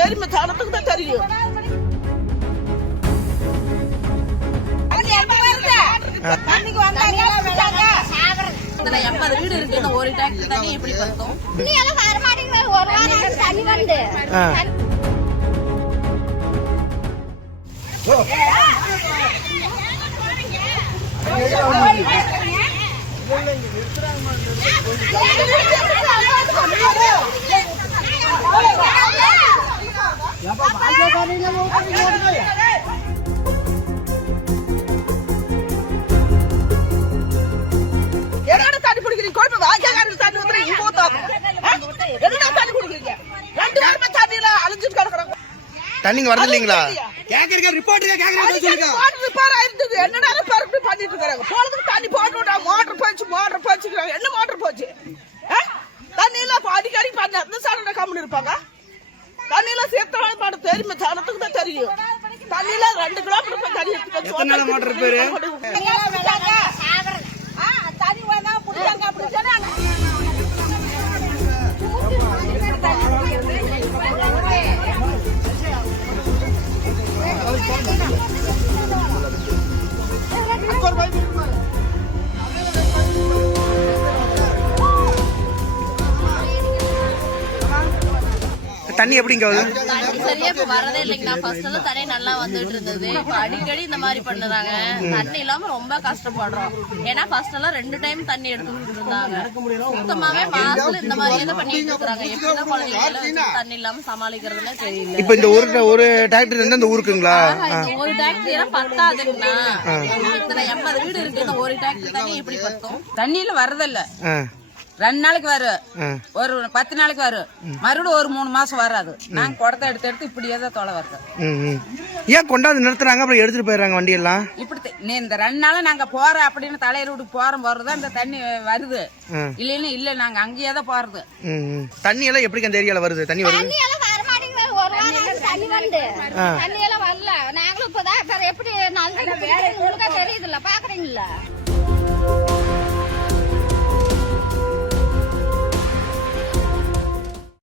தெரியுமா? ஜனத்துக்கு தான் தெரியும். 80 வீடு இருக்கு. இந்த ஒரு டேங்க் தண்ணி எப்படி பத்தும்? ஒரு வாரம் தண்ணி வந்து என்னோட தண்ணி குடிக்கிறீங்க? கோயில் வாய்க்கால் தண்ணி ஊத்துற இங்க ஊத்தாங்க. என்னடா தண்ணி குடிக்கிறீங்க? 2 வாரமா தண்ணியில அழிஞ்சிட்டு கிடக்குறாங்க. தண்ணிங்க வரது இல்லீங்களா? கேக்குறீங்க ரிப்போர்ட் கேக்குறீங்க சொல்லுங்க. ரிப்பேர் ஆயிருக்குது. என்னடா ரிப்பேர் இப்படி பண்ணிட்டு இருக்காங்க? போறதுக்கு தண்ணி போட்டு விட்டா மோட்டர் போச்சுக்கிறாங்க. என்ன மோட்டர் போச்சு? தண்ணியில அடிக்கடி பண்ண அந்த சாலை கம்முன்னு இருப்பாங்க. தண்ணியில சேர்த்த மாட்டோம் தெரியுமா? ஜனத்துக்கு தான் தெரியும். தண்ணியில 2 கிலோமீட்டர் தண்ணி எத்தனை மோட்டர் ரிப்பேர்? தண்ணி வேணா புடிச்சாங்க அப்படி சொன்னாங்க. தண்ணி எப்படிங்க வருது? தண்ணி சரியா இப்ப வரதே இல்லைங்கண்ணா. ஃபர்ஸ்ட் எல்லாம் தண்ணி நல்லா வந்துட்டு இருந்தது. இப்ப அடிக்கடி இந்த மாதிரி பண்ணுறாங்க. தண்ணி இல்லாம ரொம்ப கஷ்டப்படுறோம். ஏன்னா ஃபர்ஸ்ட் எல்லாம் 2 டைம் தண்ணி எடுத்துக்கிட்டு இருந்தாங்க. சுத்தமாவே மாசத்துல இந்த மாதிரியே தான் பண்ணிட்டு இருக்காங்க. எப்படிதான் குழந்தைங்கள தண்ணி இல்லாம சமாளிக்கிறதுன்னு தெரியல. இப்ப இந்த ஒரு டிராக்டர் இருந்து அந்த ஊருக்குங்களா? இந்த ஒரு டேங்க் எல்லாம் பத்தாதுங்கண்ணா. 80 வீடு இருக்கு. இந்த ஒரு டேங்க் தண்ணி எப்படி பத்தும்? தண்ணியில வரதில்ல. 2 நாளைக்கு வரும், ஒரு 10 நாளைக்கு வரும், மறுபடியும் ஒரு 3 மாசம் வராது. நாங்க குடத்தை எடுத்து இப்படியே தான் தொலை வருது. ஏன் கொண்டாந்து நிறுத்துறாங்க, அப்புறம் எடுத்துட்டு போயிடுறாங்க வண்டி எல்லாம்? இப்படி இந்த 2 நாள் நாங்க போறோம் அப்படின்னு தலையில விட்டு போறதுதான் இந்த தண்ணி வருது. இல்லைன்னு இல்ல, நாங்க அங்கேயே தான் போறது. தண்ணி எல்லாம் எப்படி அந்த ஏரியால வருது? தண்ணி வருது. ஒரு வாரம் தண்ணி வந்து தண்ணி எல்லாம் வரல. நாங்களும் இப்பதான் எப்படி நல்ல தெரியுது இல்ல, பாக்குறீங்களா?